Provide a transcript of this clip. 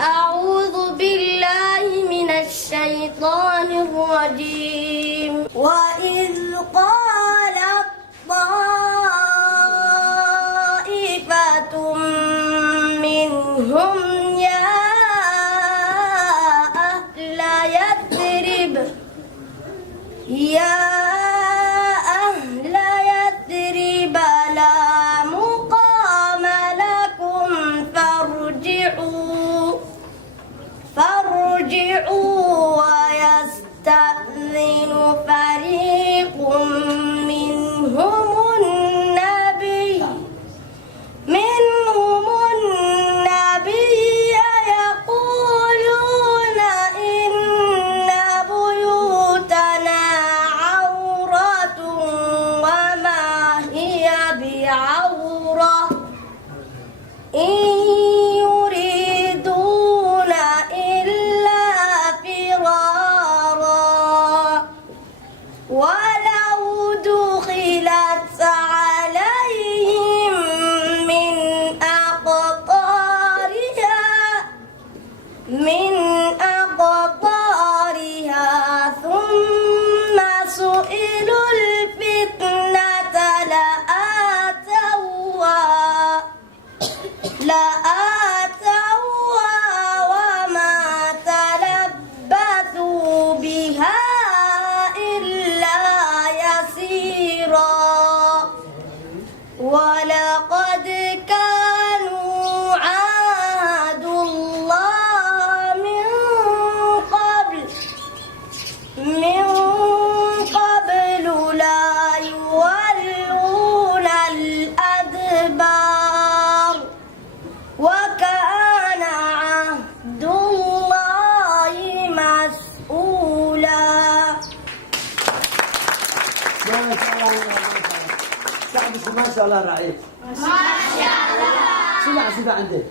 أعوذ بالله من الشيطان الرجيم. وإذ قالت طائفة منهم يا أهل يثرب لا مقام لكم فارجعوا ويستأذن فريق منهم النبي يقولون إن بيوتنا عورة وما هي بعورة إن يريدون إلا فرارا ولو دخلت عليهم من أقطارها ثم سئلوا الفتنة لآتوها وما تلبثوا بها إلا يسيرا ولقد كانوا عاهدوا الله من قبل لا يولون الأدبار وكان عهد الله مسؤولا. ما شاء الله رعيت. ما شاء الله. شنو عندك؟